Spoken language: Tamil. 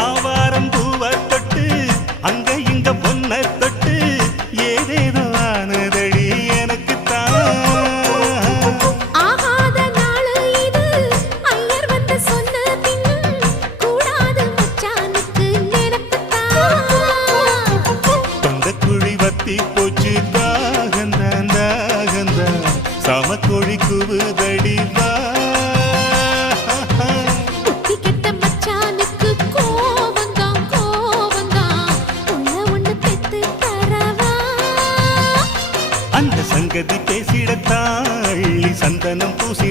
ஆவாரம் பூவ தொட்டு அங்க இங்க பொன்ன தொட்டு ஏதேதோ ஆனதடி எனக்கு ஆகாத நாளு இது ஐயர் வந்து சொன்ன பின்னும் கூடாது மச்சானுக்கு நினைப்புத்தான் தொண்ட குழி வத்தி போச்சு தாகந்தான் தாகந்தான் சமக்கோழி குவுதடி வா புத்தி கெட்ட மச்சானுக்கு கோவந்தான் கோவந்தான் ஒண்ணு பெத்து தரவா அந்த சங்கதி பேசிடத்தாள்ளி சந்தனம் பூசி